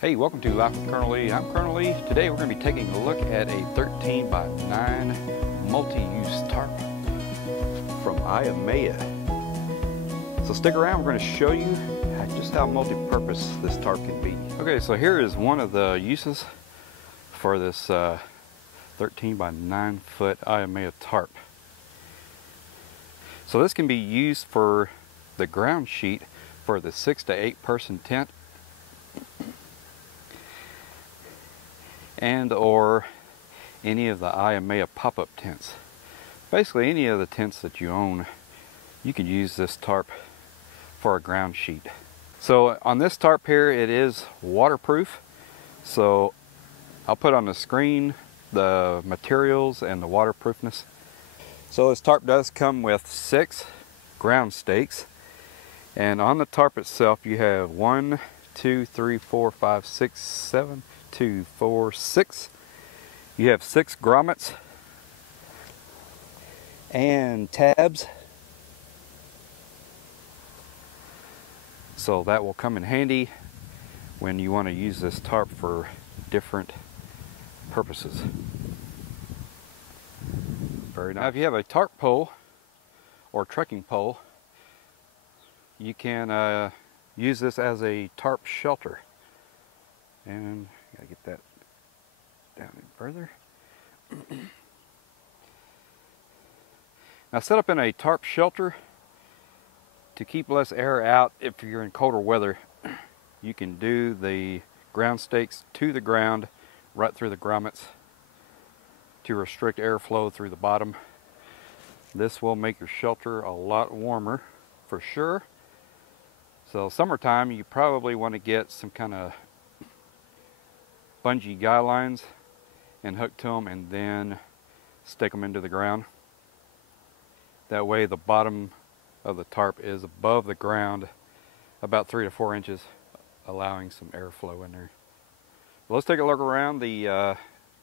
Hey, welcome to Life with Colonel Lee. I'm Colonel Lee. Today we're going to be taking a look at a 13 by 9 multi-use tarp from AYAMAYA. So stick around, we're going to show you just how multi-purpose this tarp can be. Okay, so here is one of the uses for this 13 by 9 foot AYAMAYA tarp. So this can be used for the ground sheet for the 6 to 8 person tent, and or any of the AYAMAYA pop-up tents. Basically any of the tents that you own, you can use this tarp for a ground sheet. So on this tarp here, it is waterproof. So I'll put on the screen the materials and the waterproofness. So this tarp does come with 6 ground stakes, and on the tarp itself you have 1, 2, 3, 4, 5, 6, 7, 2, 4, 6. You have 6 grommets and tabs. So that will come in handy when you want to use this tarp for different purposes. Very nice. Now if you have a tarp pole or trekking pole, you can use this as a tarp shelter. And gotta get that down in further. Now set up in a tarp shelter to keep less air out if you're in colder weather. You can do the ground stakes to the ground right through the grommets to restrict airflow through the bottom. This will make your shelter a lot warmer for sure. So summertime, you probably want to get some kind of bungee guy lines and hook to them and then stick them into the ground. That way the bottom of the tarp is above the ground about 3 to 4 inches, allowing some airflow in there. Well, let's take a look around the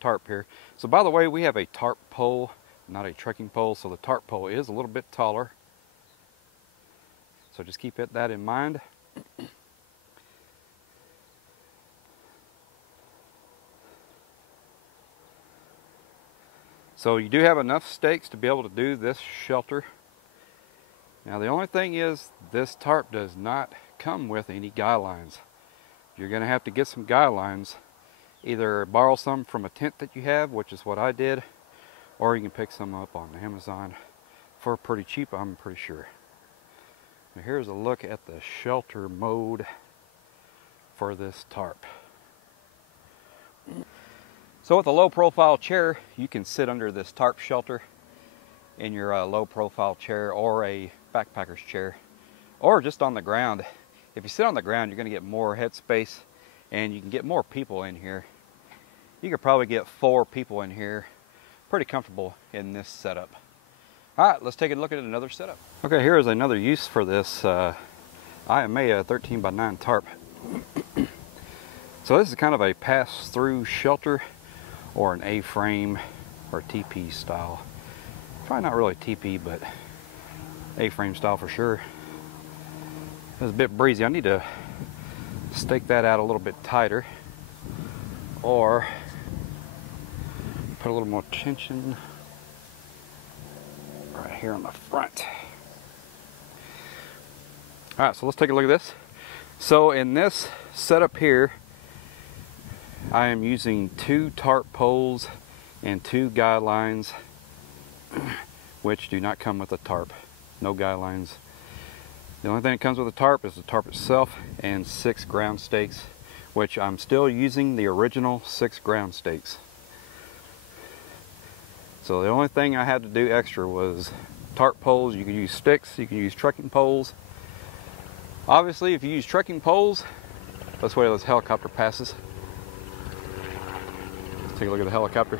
tarp here. So by the way, we have a tarp pole, not a trekking pole, so the tarp pole is a little bit taller. So just keep that in mind. So you do have enough stakes to be able to do this shelter. Now the only thing is, this tarp does not come with any guy lines. You're going to have to get some guy lines. Either borrow some from a tent that you have, which is what I did, or you can pick some up on Amazon for pretty cheap, I'm pretty sure. Now here's a look at the shelter mode for this tarp. So with a low profile chair, you can sit under this tarp shelter in your low profile chair or a backpacker's chair, or just on the ground. If you sit on the ground, you're going to get more headspace and you can get more people in here. You could probably get 4 people in here pretty comfortable in this setup. Alright, let's take a look at another setup. Okay, here is another use for this AYAMAYA 13 by 9 tarp. So this is kind of a pass-through shelter, or an A-frame or TP style. Probably not really TP, but A-frame style for sure. It's a bit breezy. I need to stake that out a little bit tighter, or put a little more tension right here on the front. Alright, so let's take a look at this. So in this setup here, I am using 2 tarp poles and 2 guy lines, which do not come with a tarp. No guy lines. The only thing that comes with a tarp is the tarp itself and 6 ground stakes, which I'm still using the original 6 ground stakes. So the only thing I had to do extra was tarp poles. You can use sticks, you can use trekking poles. Obviously, if you use trekking poles, that's where this helicopter passes. Let's take a look at the helicopter.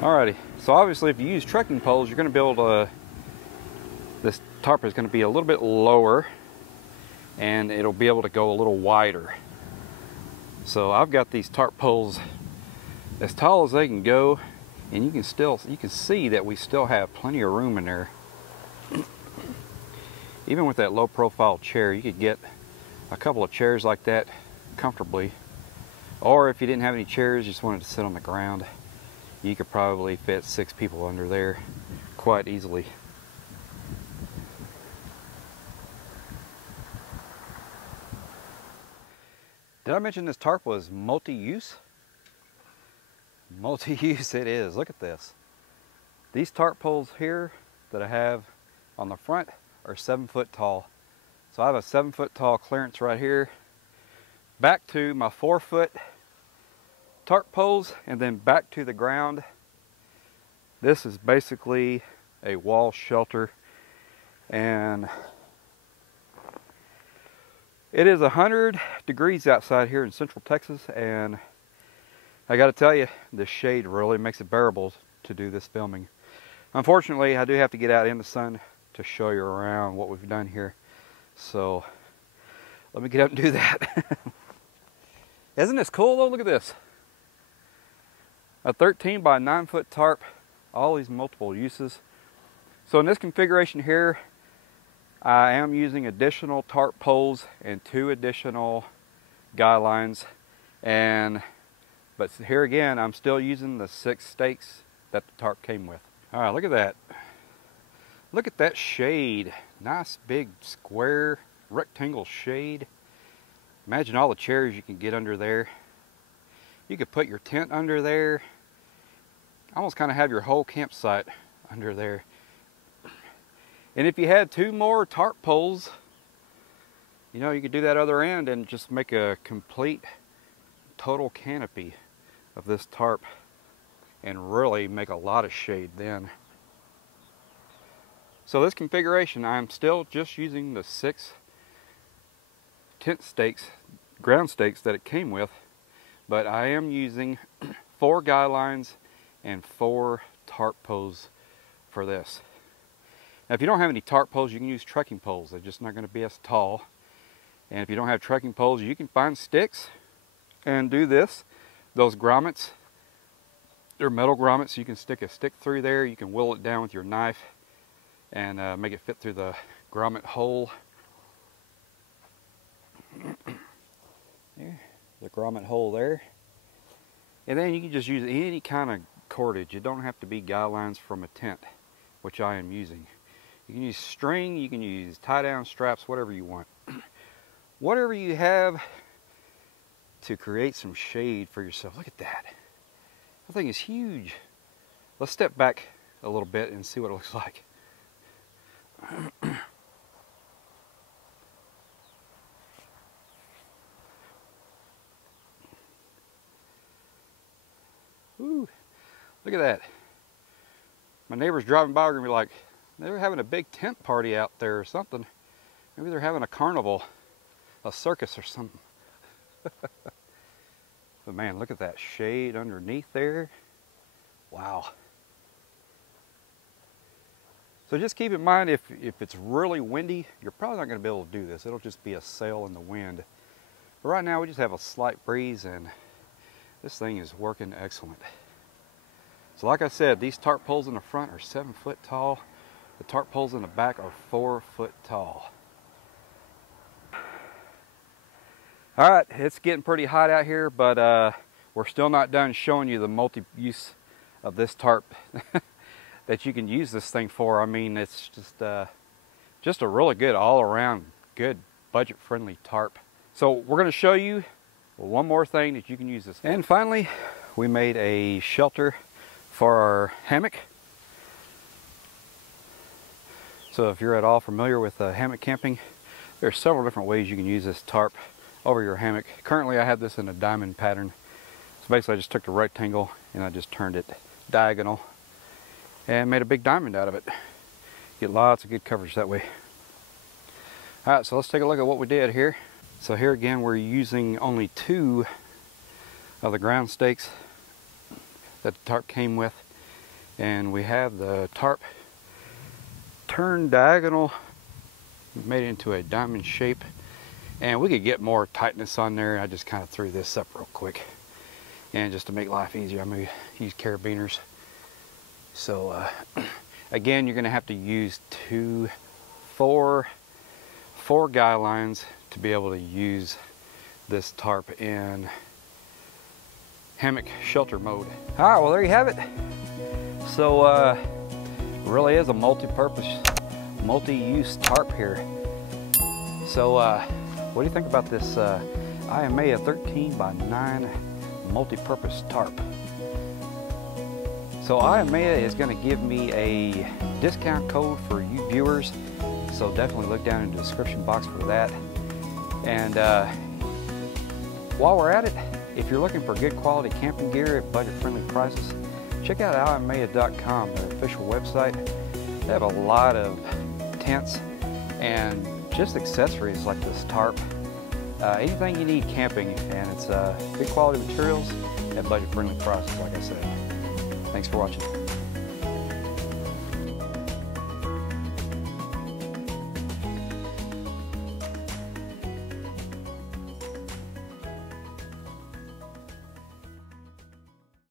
Alrighty, so obviously if you use trekking poles, you're going to be able to, this tarp is going to be a little bit lower and it'll be able to go a little wider. So I've got these tarp poles as tall as they can go, And you can see that we still have plenty of room in there. Even with that low profile chair, you could get a couple of chairs like that comfortably. Or if you didn't have any chairs, you just wanted to sit on the ground, you could probably fit 6 people under there quite easily. Did I mention this tarp was multi-use? Multi-use it is. Look at this. These tarp poles here that I have on the front are 7 foot tall. So I have a 7 foot tall clearance right here, back to my 4 foot tarp poles, and then back to the ground. This is basically a wall shelter, and it is 100 degrees outside here in Central Texas, and I got to tell you, the shade really makes it bearable to do this filming. Unfortunately, I do have to get out in the sun to show you around what we've done here. So let me get up and do that. Isn't this cool though? Look at this. A 13 by 9 foot tarp, all these multiple uses. So in this configuration here, I am using additional tarp poles and 2 additional guy lines. But here again, I'm still using the 6 stakes that the tarp came with. All right, look at that. Look at that shade. Nice big square rectangle shade. Imagine all the chairs you can get under there. You could put your tent under there. Almost kind of have your whole campsite under there. And if you had 2 more tarp poles, you know, you could do that other end and just make a complete total canopy of this tarp and really make a lot of shade then. So this configuration, I'm still just using the 6 tent stakes, ground stakes that it came with, but I am using 4 guy lines and 4 tarp poles for this. Now if you don't have any tarp poles, you can use trekking poles. They're just not going to be as tall. And if you don't have trekking poles, you can find sticks and do this. Those grommets, they're metal grommets. You can stick a stick through there. You can whittle it down with your knife and make it fit through the grommet hole. There, the grommet hole there. And then you can just use any kind of cordage. It don't have to be guy lines from a tent, which I am using. You can use string, you can use tie down straps, whatever you want. Whatever you have to create some shade for yourself. Look at that. That thing is huge. Let's step back a little bit and see what it looks like. Ooh, look at that. My neighbors driving by are gonna be like, they're having a big tent party out there or something. Maybe they're having a carnival, a circus or something. But man, look at that shade underneath there. Wow. So just keep in mind, if it's really windy, you're probably not going to be able to do this. It'll just be a sail in the wind. But right now we just have a slight breeze and this thing is working excellent. So like I said, these tarp poles in the front are 7 foot tall. The tarp poles in the back are 4 foot tall. All right, it's getting pretty hot out here, but we're still not done showing you the multi-use of this tarp that you can use this thing for. I mean, it's just a really good all-around good budget-friendly tarp. So we're going to show you one more thing that you can use this for. And finally, we made a shelter for our hammock. So if you're at all familiar with hammock camping, there are several different ways you can use this tarp over your hammock. Currently I have this in a diamond pattern. So basically I just took the rectangle and I just turned it diagonal and made a big diamond out of it. Get lots of good coverage that way. Alright, so let's take a look at what we did here. So here again we're using only 2 of the ground stakes that the tarp came with. And we have the tarp turned diagonal, made it into a diamond shape. And we could get more tightness on there. I just kind of threw this up real quick. And just to make life easier, I'm going to use carabiners So again, you're going to have to use four guy lines to be able to use this tarp in hammock shelter mode. All right, well, there you have it. So really is a multi-purpose, multi-use tarp here. So what do you think about this AYAMAYA 13'x9 multi-purpose tarp? So AYAMAYA is going to give me a discount code for you viewers, so definitely look down in the description box for that. And while we're at it, if you're looking for good quality camping gear at budget-friendly prices, check out AYAMAYA.com, their official website. They have a lot of tents and just accessories like this tarp. Anything you need camping, and it's good quality materials at budget-friendly prices, like I said. Thanks for watching.